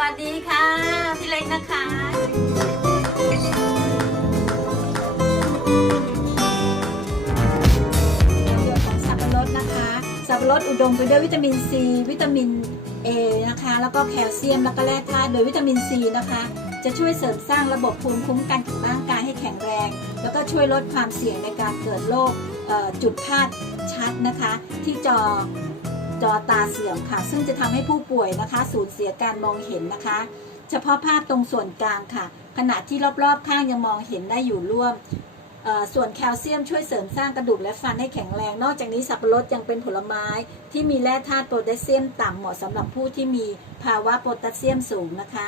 วัสดีค่ะ พี่เล็กนะคะเรื่องของสับปะรดนะคะ สับปะรดอุดมไปด้วยวิตามินซี วิตามิน A นะคะ แล้วก็แคลเซียม แล้วก็แร่ธาตุโดยวิตามินซีนะคะ จะช่วยเสริมสร้างระบบภูมิคุ้มกันของร่างกายให้แข็งแรง แล้วก็ช่วยลดความเสี่ยงในการเกิดโรคจุดพลาดชัดนะคะ ที่จอ จอตาเสื่อมค่ะ ซึ่งจะทำให้ผู้ป่วยนะคะ สูญเสียการมองเห็นนะคะ เฉพาะภาพตรงส่วนกลางค่ะ ขณะที่รอบๆข้างยังมองเห็นได้อยู่ร่วมส่วนแคลเซียมช่วยเสริมสร้างกระดูกและฟันให้แข็งแรง นอกจากนี้สับปะรดยังเป็นผลไม้ ที่มีแร่ธาตุโพแทสเซียมต่ำเหมาะสำหรับผู้ที่มีภาวะโพแทสเซียมสูงนะคะ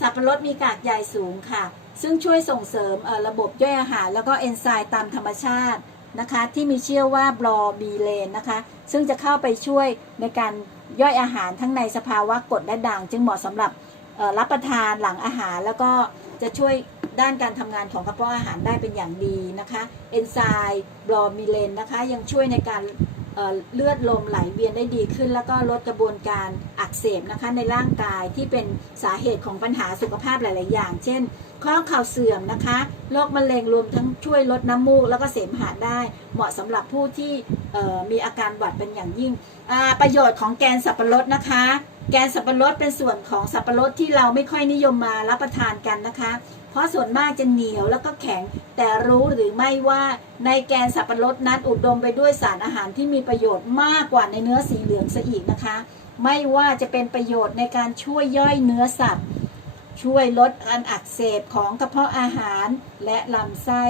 สับปะรดมีกากใยสูงค่ะ ซึ่งช่วยส่งเสริมระบบย่อยอาหาร แล้วก็เอนไซม์ตามธรรมชาติ นะคะที่มีเชื่อว่าบลอบีเลนนะคะซึ่งจะเข้าไปช่วยในการย่อยอาหารทั้งในสภาวะกรดและด่าง จึงเหมาะสำหรับรับประทานหลังอาหาร แล้วก็จะช่วยด้านการทำงานของกระเพาะอาหารได้เป็นอย่างดีนะคะเอนไซม์บลอบีเลนนะคะยังช่วยในการ เลือดลมไหลเวียนได้ดีขึ้น แล้วก็ลดกระบวนการอักเสบนะคะในร่างกายที่เป็นสาเหตุของปัญหาสุขภาพหลาย ๆ อย่าง เช่น ข้อเข่าเสื่อมนะคะโรคมะเร็งรวมทั้งช่วยลดน้ำมูก แล้วก็เสมหะได้ เหมาะสำหรับผู้ที่มีอาการหวัดเป็นอย่างยิ่ง ประโยชน์ของแกนสับปะรดนะคะแกนสับปะรดเป็นส่วนของสับปะรดที่เราไม่ค่อยนิยมมารับประทานกันนะคะ ราะส่วนมากจะเหนียวแล้วก็แข็ง แต่รู้หรือไม่ว่าในแกนสับปะรดนั้นอุดมไปด้วยสารอาหารที่มีประโยชน์มากกว่าในเนื้อสีเหลืองซะอีกนะคะ ไม่ว่าจะเป็นประโยชน์ในการช่วยย่อยเนื้อสัตว์ ช่วยลดการอักเสบของกระเพาะอาหารและลำไส้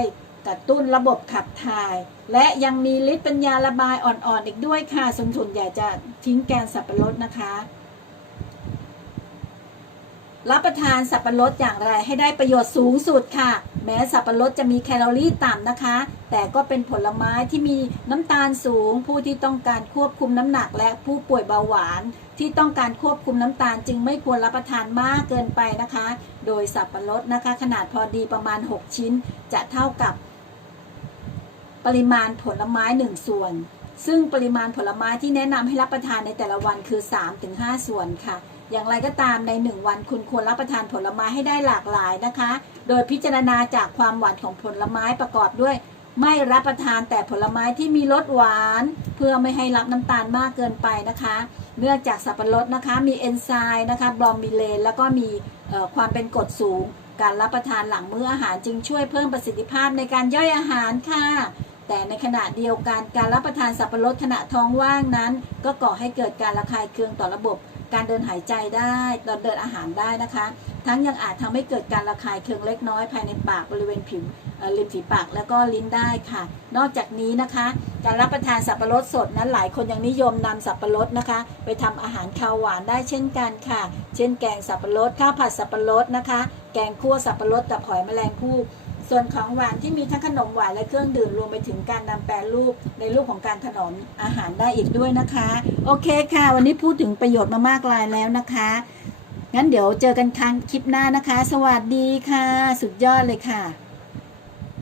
กระตุ้นระบบขับถ่าย และยังมีฤทธิ์เป็นยาระบายอ่อนๆอีกด้วยค่ะส่วนส่วนใหญ่จะทิ้งแกนสับปะรดนะคะ รับประทานสับปะรดอย่างไรให้ได้ประโยชน์สูงสุดค่ะ แม้สับปะรดจะมีแคลอรี่ต่ำนะคะ แต่ก็เป็นผลไม้ที่มีน้ำตาลสูง ผู้ที่ต้องการควบคุมน้ำหนักและผู้ป่วยเบาหวาน ที่ต้องการควบคุมน้ำตาลจึงไม่ควรรับประทานมากเกินไปนะคะ โดยสับปะรดนะคะ ขนาดพอดีประมาณ 6 ชิ้นจะเท่ากับ ปริมาณผลไม้ 1 ส่วน ซึ่งปริมาณผลไม้ที่แนะนำให้รับประทานในแต่ละวันคือ 3-5 ส่วนค่ะ อย่างไรก็ตามใน 1 วันคุณควรรับประทานผลไม้ให้ได้หลากหลายนะคะ โดยพิจารณาจากความหวานของผลไม้ประกอบด้วย ไม่รับประทานแต่ผลไม้ที่มีรสหวาน เพื่อไม่ให้รับน้ำตาลมากเกินไปนะคะ เนื่องจากสับปะรดนะคะมีเอนไซม์นะคะบลอมบิเลนแล้วก็มีความเป็นกรดสูง การรับประทานหลังมื้ออาหารจึงช่วยเพิ่มประสิทธิภาพในการย่อยอาหารค่ะ แต่ในขณะเดียวกันการรับประทานสับปะรดขณะท้องว่างนั้น ก็ก่อให้เกิดการระคายเคืองต่อระบบการเดินหายใจได้ตอนเดินอาหารได้นะคะ ทั้งยังอาจทำให้เกิดการระคายเคืองเล็กน้อยภายในปากบริเวณผิวริมฝีปากแล้วก็ลิ้นได้ค่ะ นอกจากนี้นะคะ การรับประทานสับปะรดสดนั้นหลายคนยังนิยมนำสับปะรดนะคะ ไปทำอาหารคาวหวานได้เช่นกันค่ะ เช่นแกงสับปะรดข้าวผัดสับปะรดนะคะ แกงคั่วสับปะรดกับหอยแมลงภู่ส่วนของหวานที่มีทั้งขนมหวานและเครื่องดื่มรวมไปถึงการนำแปรรูปในรูปของการถนอมอาหารได้อีกด้วยนะคะ โอเคค่ะ วันนี้พูดถึงประโยชน์มามากลายแล้วนะคะงั้นเดี๋ยวเจอกันครั้งคลิปหน้านะคะ สวัสดีค่ะ สุดยอดเลยค่ะ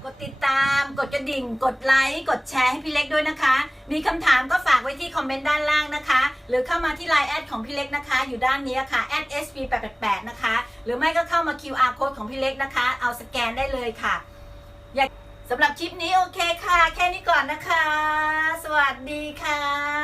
กดติดตาม กดกระดิ่ง กดไลค์ กดแชร์ให้พี่เล็กด้วยนะคะ มีคำถามก็ฝากไว้ที่คอมเมนต์ด้านล่างนะคะ หรือเข้ามาที่ไลน์แอดของพี่เล็กนะคะ อยู่ด้านนี้ค่ะ @sp888 นะคะ หรือไม่ก็เข้ามา QR code ของพี่เล็กนะคะ เอาสแกนได้เลยค่ะอยากสำหรับคลิปนี้โอเคค่ะ แค่นี้ก่อนนะคะ สวัสดีค่ะ